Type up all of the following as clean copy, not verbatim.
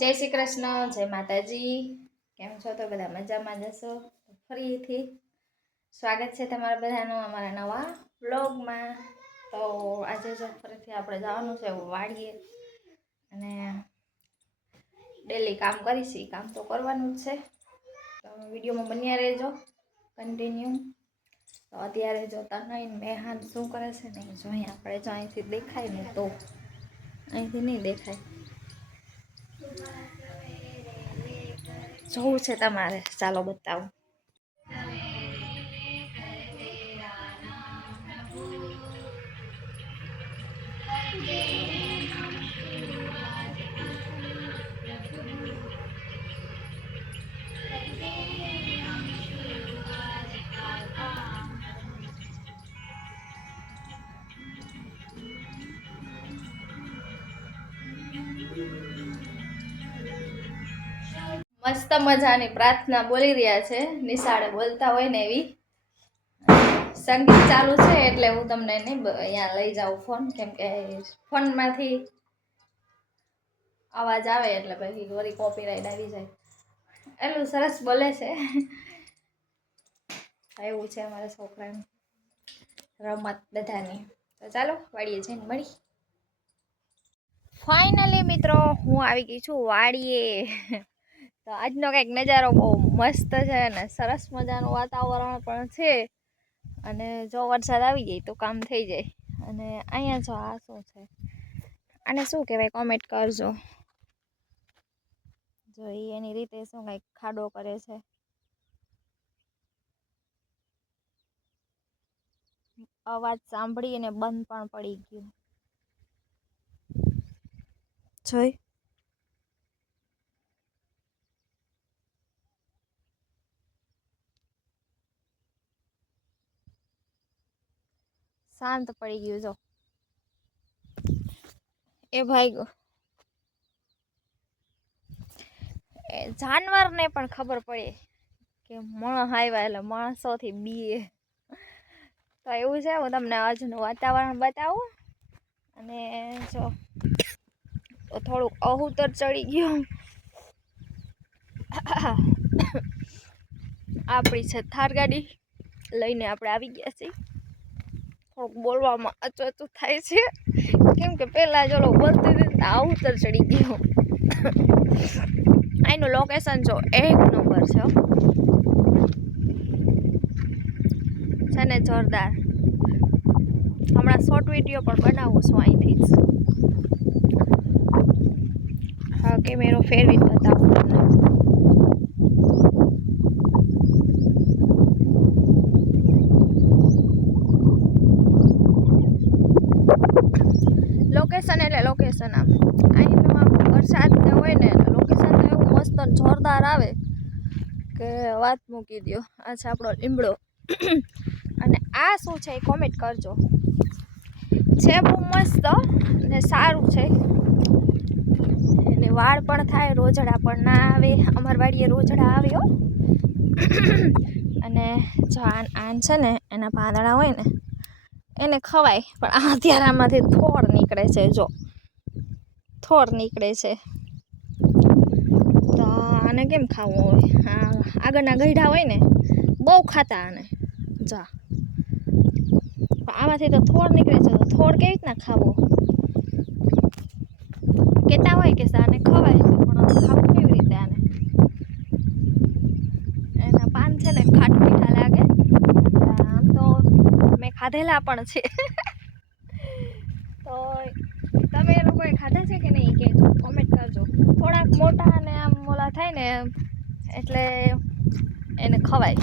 જય શ્રી કૃષ્ણ, જય માતાજી। કેમ છો? તો બધા મજામાં જશો। ફરીથી સ્વાગત છે તમારા બધાનું અમારા નવા વ્લોગમાં। તો આજે જો ફરીથી આપણે જવાનું છે વાડીએ અને ડેલી કામ કરીશી। કામ તો કરવાનું જ છે, તો વિડીયોમાં બન્યા રહેજો કન્ટિન્યુ। તો અત્યારે જો તનય મેહાન શું કરે છે ને જો આપણે જો અહીંથી દેખાય ને તો અહીંથી નહીં દેખાય, જોવું છે તમારે, ચાલો બતાવું। મસ્ત મજાની પ્રાર્થના બોલી રહ્યા છે, નિશાળે બોલતા હોય ને એવી। સંગીત ચાલુ છે એટલે હું તમને નહીં અહીંયા લઈ જાઉં ફોન, કેમ કે ફોનમાંથી અવાજ આવે એટલે પછી વળી કોપીરાઈટ આવી જાય। એટલું સરસ બોલે છે। એવું છે અમારા છોકરાનું રમત બધાની। તો ચાલો વાડીએ જઈને મળી। ફાઇનલી મિત્રો હું આવી ગઈ છું વાડીએ। તો આજનો કંઈક નજારો બહુ મસ્ત છે અને સરસ મજાનું વાતાવરણ પણ છે, અને જો વરસાદ આવી જાય તો કામ થઈ જાય। અને અહીંયા જો આ શું છે, આને શું કહેવાય કોમેન્ટ કરજો। જો એની રીતે શું કંઈક ખાડો કરે છે, અવાજ સાંભળીને બંધ પણ પડી ગયું। જોઈ શાંત પડી ગયું। જો એ ભાઈ જાનવરને પણ ખબર પડે કે માણસ આવ્યા એટલે માણસોથી બીએ। તો એવું છે, હું તમને આજનું વાતાવરણ બતાવું। અને જો થોડુંક અહુતર ચડી ગયું। આપણી છે થાર ગાડી લઈને આપણે આવી ગયા છીએ। થોડુંક બોલવામાં અચોચું થાય છે, કેમ કે પહેલાં જો બોલતી હતી અહુતર ચડી ગયું। અહીંનું લોકેશન જો એક નંબર છે ને જોરદાર। હમણાં શોર્ટ વિડીયો પણ બનાવું છું અહીંથી જ। હા, કેમેરો ફેરવીને બતાવું તમને। લોકેશન એટલે લોકેશન અહીંનું આમ વરસાદ હોય ને લોકેશન તો એવું મસ્ત જોરદાર આવે કે વાત મૂકી દો। આ છે આપણો લીમડો। અને આ શું છે એ કોમેન્ટ કરજો। છે બહુ મસ્ત ને સારું છે, એને વાળ પણ થાય, રોજડા પણ ના આવે। અમાર વાડીએ રોજડા આવે હો। અને જો આન છે ને એના પાંદડા હોય ને એને ખવાય, પણ અત્યારે આમાંથી થોર નીકળે છે। જો થોર નીકળે છે, તો આને કેમ ખાવું હોય? હા, આગળના ગઈઢા હોય ને બહુ ખાતા આને। જા આમાંથી તો થોર નીકળે છે, તો થોર કેવી રીતના ખાવો? કહેતા હોય કે આને ખવાય, તો પણ ખાવું કેવી રીતે આને? એના પાન છે ને ખાટ મીઠા લાગે। આમ તો મેં ખાધેલા પણ છે। તો તમે એ લોકોએ ખાધા છે કે નહીં કહેજો, કોમેન્ટ કરજો। થોડાક મોટા અને આમ મોલા થાય ને એટલે એને ખવાય,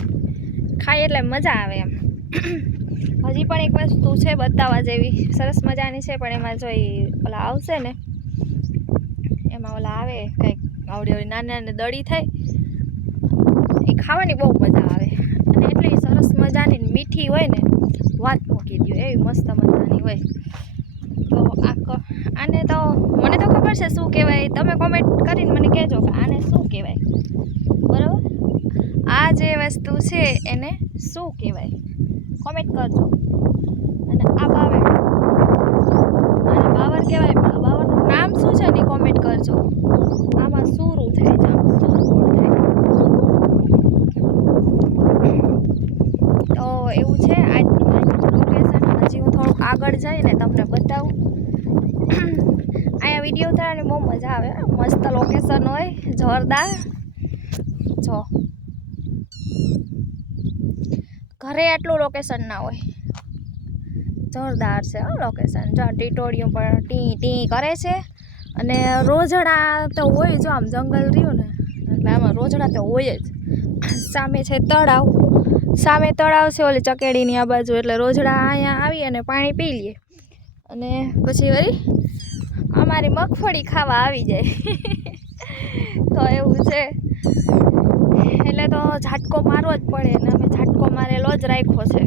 ખાય એટલે મજા આવે એમ। હજી પણ એક વસ્તુ છે બતાવવા જેવી, સરસ મજાની છે, પણ એમાં જો ઓલા આવશે ને એમાં ઓલા આવે કંઈક આવડી નાની નાની દડી થાય, એ ખાવાની બહુ મજા આવે। અને એટલી સરસ મજાની મીઠી હોય ને વાત મૂકી દો, એવી મસ્ત મજાની હોય। તો આને તો મને તો ખબર છે શું કહેવાય, તમે કોમેન્ટ કરીને મને કહેજો કે આને શું કહેવાય, બરાબર? આ જે વસ્તુ છે એને શું કહેવાય કોમેન્ટ કરજો। અને આ બાવળ, આને બાવર કહેવાય, પણ બાવરનું નામ શું છે ને કોમેન્ટ કરજો। આમાં વિડીયો ઉતારવાની બહુ મજા આવે. મસ્ત લોકેશન હોય, જોરદાર. જો ઘરે આટલું લોકેશન ના હોય, જોરદાર છે લોકેશન. જો ટીટોળિયું પણ ટી ટી કરે છે અને રોજડા તો હોય. જો આમ જંગલ રહ્યું ને એટલે આમાં રોજડા તો હોય જ. સામે છે તળાવ, સામે તળાવ છે ઓલી ચકેડીની આ બાજુ, એટલે રોજડા અહીંયા આવી અને પાણી પી લઈએ અને પછી વળી અમારી મગફળી ખાવા આવી જાય. તો એવું છે, એટલે તો ઝાટકો મારવો જ પડે ને અમે ઝાટકો મારેલો જ રાખ્યો છે.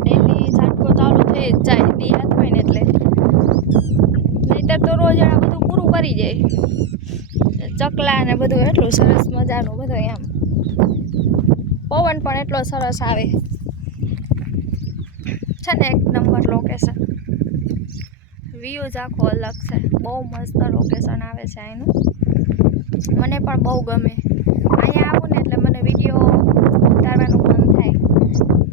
ડેલી ઝાટકો ચાલુ થઈ જ જાય, દી હાથ હોય ને એટલે. નહીંતર તો રોજડા બધું પૂરું કરી જાય. ચકલા ને બધું એટલું સરસ મજાનું બધું એમ. પવન પણ એટલો સરસ આવે છે ને, એક નંબર લોકેશન. વ્યૂ જ આખો અલગ છે, બહુ મસ્ત લોકેશન આવે છે અહીંનું. મને પણ બહુ ગમે. અહીંયા આવું ને એટલે મને વિડીયો ઉતારવાનું મન થાય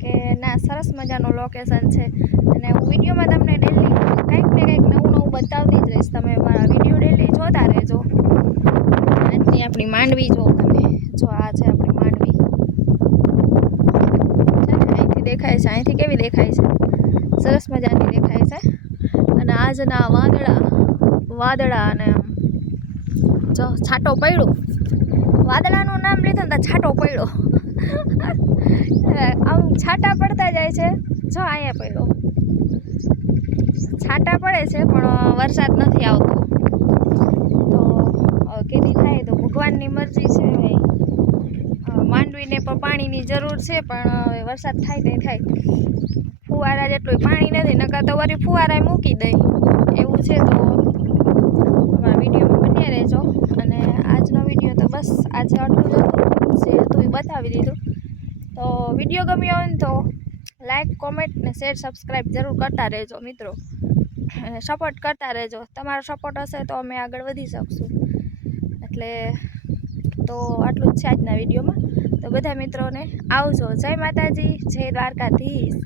કે ના, સરસ મજાનું લોકેશન છે. અને હું વિડીયોમાં તમને ડેલી કંઈક ને કંઈક નવું નવું બતાવતી જ રહીશ. તમે મારા વિડીયો ડેલી જોતા રહેજો. આજની આપણી માંડવી જો તમે, જો આ છે આપણી માંડવી છે ને, અહીંથી દેખાય છે. અહીંથી કેવી દેખાય છે? સરસ મજાની દેખાય છે. અને આજના વાદળા અને જો છાંટો પડ્યો, વાદળાનું નામ લીધું ને તો છાંટો પડ્યો. આમ છાંટા પડતા જાય છે. જો અહીંયા પડ્યો, છાંટા પડે છે પણ વરસાદ નથી આવતો. તો કેદી થાય તો ભગવાનની મરજી છે. ભાઈ માંડવીને પણ પાણીની જરૂર છે, પણ હવે વરસાદ થાય તે થાય. ફુવારા જેટલું પાણી નથી, નકર તો વળી ફુવારા મૂકી દઈ એવું છે. તો અમારા વિડીયોમાં બન્યા રહેજો. અને આજનો વિડીયો તો બસ આજે આટલું જ હતું, જે હતું એ બતાવી દીધું. તો વિડીયો ગમ્યો હોય ને તો લાઈક, કોમેન્ટ ને શેર, સબસ્ક્રાઈબ જરૂર કરતા રહેજો મિત્રો. અને સપોર્ટ કરતા રહેજો. તમારો સપોર્ટ હશે તો અમે આગળ વધી શકશું. એટલે તો આટલું જ છે આજના વિડીયોમાં. તો બધા મિત્રોને આવજો. જય માતાજી, જય દ્વારકાધીશ.